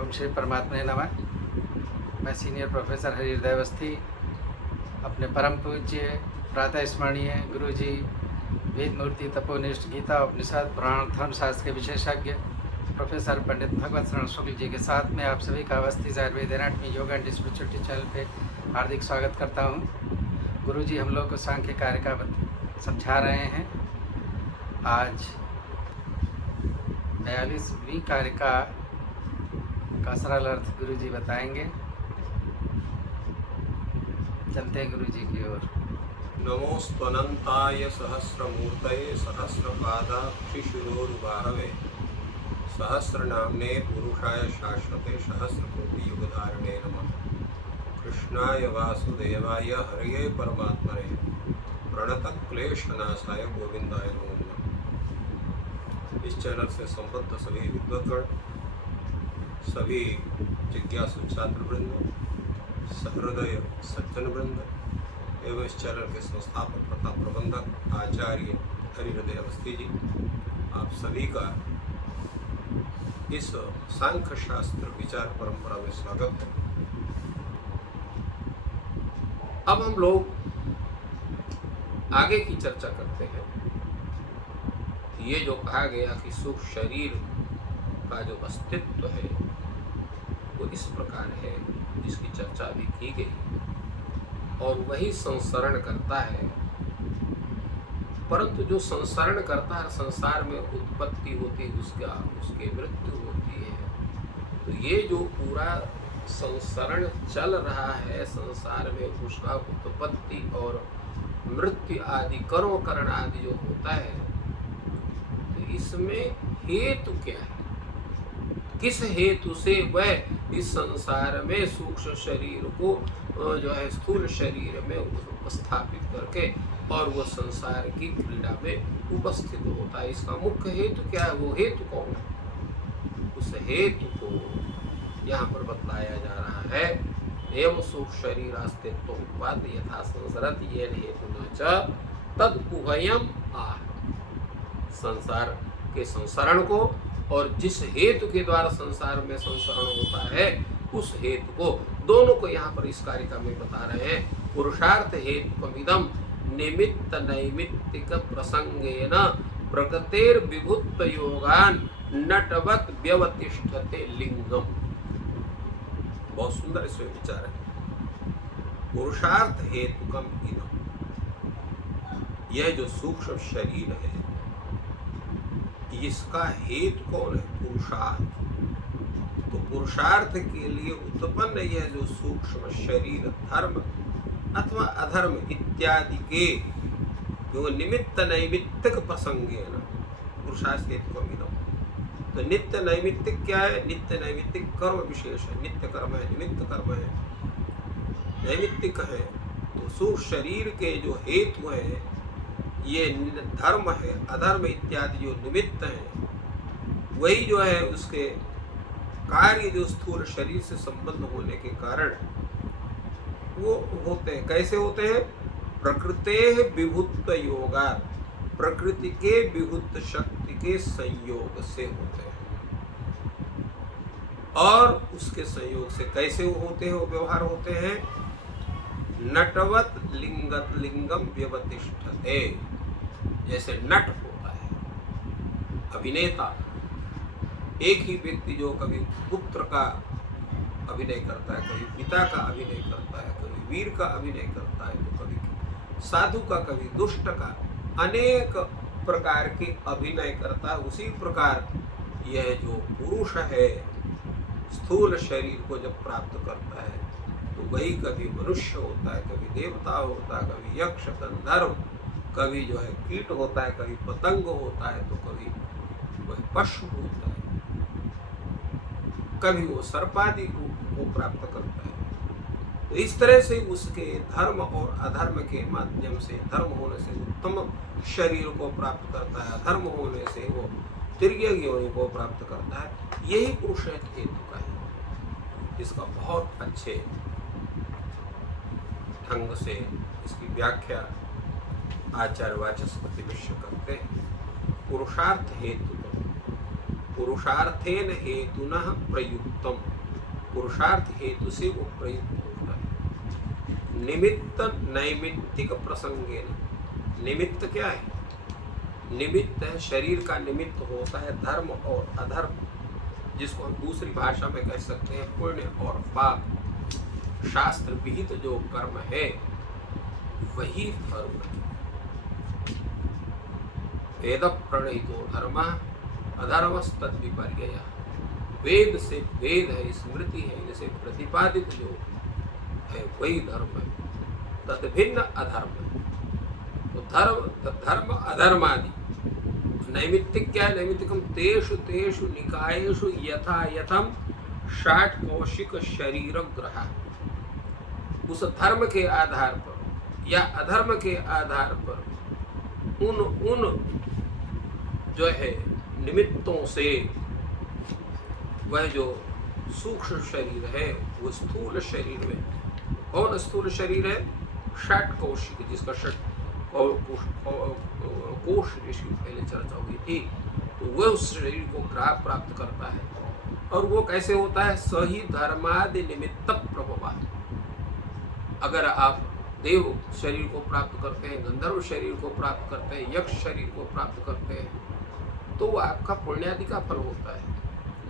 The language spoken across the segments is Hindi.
ओम श्री परमात्मा नमः। मैं सीनियर प्रोफेसर हरिहृदय अवस्थी अपने परम पूज्य प्रातः स्मरणीय गुरु जी वेद मूर्ति तपोनिष्ठ गीता उपनिषद पुराण धर्मशास्त्र के विशेषज्ञ प्रोफेसर पंडित भगवत शरण शुक्ल जी के साथ में आप सभी का Awasthi Ayurveda anatomy yoga and spirituality channel पे हार्दिक स्वागत करता हूँ। गुरु जी हम लोग को सांख्य कार्य का समझा रहे हैं। आज 42वीं कार्य का सरल अर्थ गुरु जी बताएंगे। चलते हैं गुरु जी की ओर। नमोस्तनंताय सहस्रमूर्तये सहस्रपादाक्षिशिरोरुबाहवे सहस्रनाम्ने पुरुषाय शाश्वते सहस्रकोटियुगधारिणे नमः। कृष्णाय वासुदेवाय हरये परमात्मने प्रणतक्लेशनाशाय गोविंदाय नमो नमः। इस चैनल से संबद्ध सभी विद्वद्गण, सभी जिज्ञासु छात्रवृंद, सहृदय सज्जन वृंद एवं इस चैनल के संस्थापक तथा प्रबंधक आचार्य हरिहृदय अवस्थी जी, आप सभी का इस सांख्य शास्त्र विचार परंपरा में स्वागत है। अब हम लोग आगे की चर्चा करते हैं। ये जो कहा गया कि सूक्ष्म शरीर का जो अस्तित्व है वो इस प्रकार है, जिसकी चर्चा भी की गई, और वही संसरण करता है। परंतु जो संसरण करता है, संसार में उत्पत्ति होती है, उसके मृत्यु होती है। तो ये जो पूरा संसरण चल रहा है संसार में, उसका उत्पत्ति और मृत्यु आदि कर्म करण आदि जो होता है, तो इसमें हेतु क्या है? किस हेतु से वह इस संसार में सूक्ष्म शरीर को जो है स्थूल शरीर में उपस्थापित करके और वो संसार की क्रीड़ा में उपस्थित होता है? इसका मुख्य हेतु क्या है? वो हेतु कौन है? उस हेतु को यहाँ पर बतलाया जा रहा है। एवं सूक्ष्म शरीर अस्तित्व उत्पाद यथा संसरत येन हेतु न च तद उभयम आह। संसार के संसरण को और जिस हेतु के द्वारा संसार में संसरण होता है, उस हेतु को, दोनों को यहाँ पर इस कारिका में बता रहे हैं। पुरुषार्थ हेतुकमिदं निमित्त नैमित्तिक प्रसंगेन प्रकृतेर विभुत्व योगान नटवत व्यवतिष्ठते लिंगम। बहुत सुंदर इसमें विचार है। पुरुषार्थ हेतुकम इदम, यह जो सूक्ष्म शरीर है इसका हेतु कौन है? पुरुषार्थ। तो पुरुषार्थ के लिए उत्पन्न यह जो सूक्ष्म शरीर धर्म अथवा अधर्म इत्यादि के जो निमित्त नैमित्तिक प्रसंगे न पुरुषार्थ हेतु मिदम। तो नित्य नैमित्तिक क्या है? नित्य नैमित्तिक कर्म विशेष है। नित्य कर्म है, निमित्त कर्म है, नैमित्तिक है। तो सूक्ष्म शरीर के जो हेतु है ये धर्म है, अधर्म इत्यादि जो निमित्त है, वही जो है उसके कार्य जो स्थूल शरीर से संबंध होने के कारण वो होते हैं। कैसे होते हैं? प्रकृते विभुत्व योगा, प्रकृति के विभुत्व शक्ति के संयोग से होते हैं। और उसके संयोग से कैसे वो होते हैं? वो व्यवहार होते हैं नटवत लिंगम व्यवतिष्ठते। जैसे नट होता है अभिनेता, एक ही व्यक्ति जो कभी पुत्र का अभिनय करता है, कभी पिता का अभिनय करता है, कभी वीर का अभिनय करता है, तो कभी साधु का, कभी दुष्ट का, अनेक प्रकार के अभिनय करता है। उसी प्रकार यह जो पुरुष है स्थूल शरीर को जब प्राप्त करता है तो वही कभी मनुष्य होता है, कभी देवता होता है, कभी यक्ष गंधर्व, कभी जो है कीट होता है, कभी पतंग होता है, तो कभी वह पशु होता है, कभी वो सर्पादि को प्राप्त करता है। तो इस तरह से उसके धर्म और अधर्म के माध्यम से, धर्म होने से उत्तम शरीर को प्राप्त करता है, अधर्म होने से वो तिर्यक योनि को प्राप्त करता है। यही पुरुषार्थ हेतु का है। इसका बहुत अच्छे ढंग से इसकी व्याख्या आचार्य वाचस्पति मिश्र करते हैं। पुरुषार्थ हेतु, पुरुषार्थेन हेतुनः प्रयुक्तम, पुरुषार्थ हेतु से वो प्रयुक्त होता है। निमित्त नैमित्तिक प्रसंगेन, निमित्त क्या है? निमित्त है, शरीर का निमित्त होता है धर्म और अधर्म, जिसको हम दूसरी भाषा में कह सकते हैं पुण्य और पाप। शास्त्र विहित जो कर्म है वही धर्म है। वेद प्रणीतो धर्म अधर्मस्तद विपर्यय, वेद से वेद है, स्मृति है, इनसे प्रतिपादित जो है वही धर्म है। तद भिन्न अधर्म है। तो धर्म अधर्म आदि नैमित्तिक क्या है? नैमित्तिकम तेषु तेषु निकायेषु यथा यथम षाट कौशिक शरीर ग्रह, उस धर्म के आधार पर या अधर्म के आधार पर उन जो है निमित्तों से वह जो सूक्ष्म शरीर है वो स्थूल शरीर में, कौन स्थूल शरीर है? षट कौशिक, जिसका षट कोश ऋषि पहले चर्चा हुई थी। तो वह उस शरीर को प्राप्त करता है। और वो कैसे होता है? सही धर्मादि निमित्त प्रभवा। अगर आप देव शरीर को प्राप्त करते हैं, गंधर्व शरीर को प्राप्त करते हैं, यक्ष शरीर को प्राप्त करते हैं, तो वो आपका पुण्यादि का फल होता है।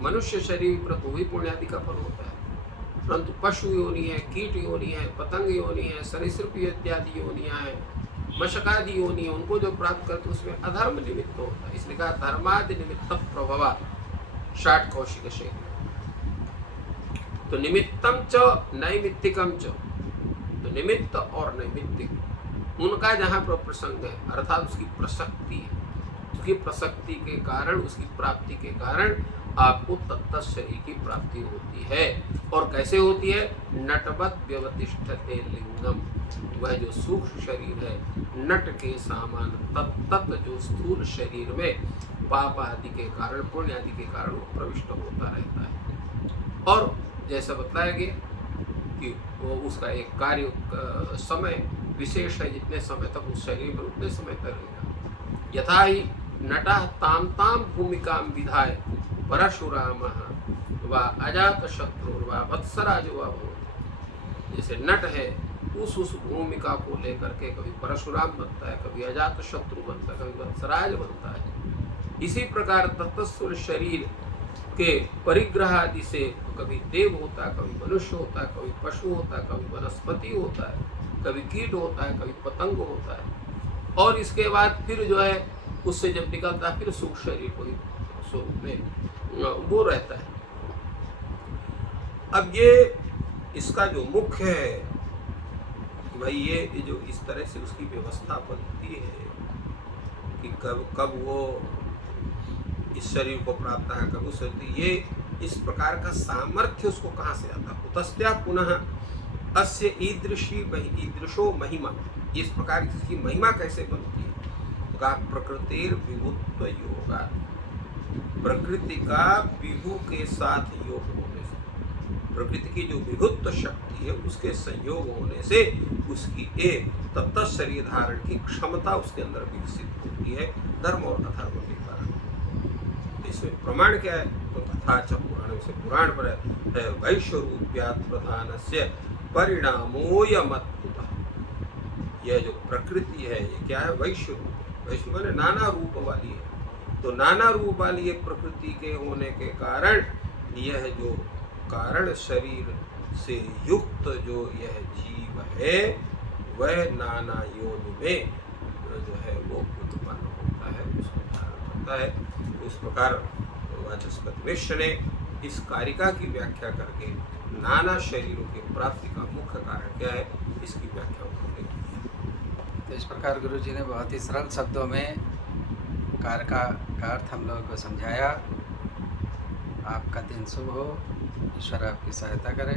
मनुष्य शरीर पर तो वही पुण्यादि का फल होता है। परंतु पशु योनि है, कीट योनि है, पतंग योनि है, सरीसृप इत्यादि योनियां हैं, मशकादि योनि है, उनको जो प्राप्त करते उसमें अधर्म निमित्त होता है। इसलिए कहा धर्मादि निमित्त प्रभवा षाट कौशिक शरीर। तो निमित्तम च नैमित्तिकम च, तो निमित्त और नैमित्तिक उनका जहाँ पर प्रसंग है, अर्थात उसकी प्रसक्ति है, उसकी प्रसक्ति के कारण, उसकी प्राप्ति के कारण आपको तत्त शरीर की प्राप्ति होती है। और कैसे होती है? नटवत व्यवतिष्ठते लिंगम, वह जो सूक्ष्म शरीर है नट के समान तत्त जो स्थूल शरीर में पाप आदि के कारण, पुण्य आदि के कारण वो प्रविष्ट होता रहता है। और जैसा बताया गया कि वो उसका एक कार्य समय विशेष है, जितने समय तक उस शरीर में उतने समय तक रहेगा। यथा ही नटः ताम ताम भूमिकां विधाय परशुराम व अजात शत्रु व वत्सराज व भवति। जैसे नट है उस भूमिका को लेकर के कभी परशुराम बनता है, कभी अजात शत्रु बनता है, कभी वत्सराज बनता है। इसी प्रकार तत्स्थूल शरीर के परिग्रह आदि से कभी देव होता है, कभी मनुष्य होता है, कभी पशु होता है, कभी वनस्पति होता है, कभी कीट होता है, कभी पतंग होता है। और इसके बाद फिर जो है उससे जब निकलता है फिर सूक्ष्म शरीर को स्वरूप में वो रहता है। अब ये इसका जो मुख्य है कि भाई ये जो इस तरह से उसकी व्यवस्था बनती है कि कब वो इस शरीर को प्राप्त है, कब उस, ये इस प्रकार का सामर्थ्य उसको कहाँ से आता है? कुतस्त्या पुनः अस्य ईदृशो महिमा, इस प्रकार की इसकी महिमा कैसे बनती है? तो कहा प्रकृतिर विभुत्व योगा, प्रकृति का विभु के साथ योग होने से, प्रकृति की जो विभुत्व शक्ति है उसके संयोग होने से उसकी एक तत्त शरीर धारण की क्षमता उसके अंदर विकसित होती है धर्म और अधर्म के कारण। इसमें प्रमाण क्या है? तो तथा च पुराण से पुराण पर है वैश्वरूप्यात् प्रधानस्य परिणामोयमद्भुतः। यह जो प्रकृति है ये क्या है? वैश्व रूप। वैश्व माने नाना रूप वाली है। तो नाना रूप वाली ये प्रकृति के होने के कारण यह जो कारण शरीर से युक्त जो यह जीव है वह नाना योनि में जो है वो उत्पन्न होता है, उसको धारण करता है। इस प्रकार वाचस्पति मिश्र ने इस कारिका की व्याख्या करके नाना शरीरों की प्राप्ति का मुख्य कारण क्या है इसकी व्याख्या उन्होंने की है। तो इस प्रकार गुरु जी ने बहुत ही सरल शब्दों में कारिका का अर्थ हम लोगों को समझाया। आपका दिन शुभ हो, ईश्वर आपकी सहायता करे।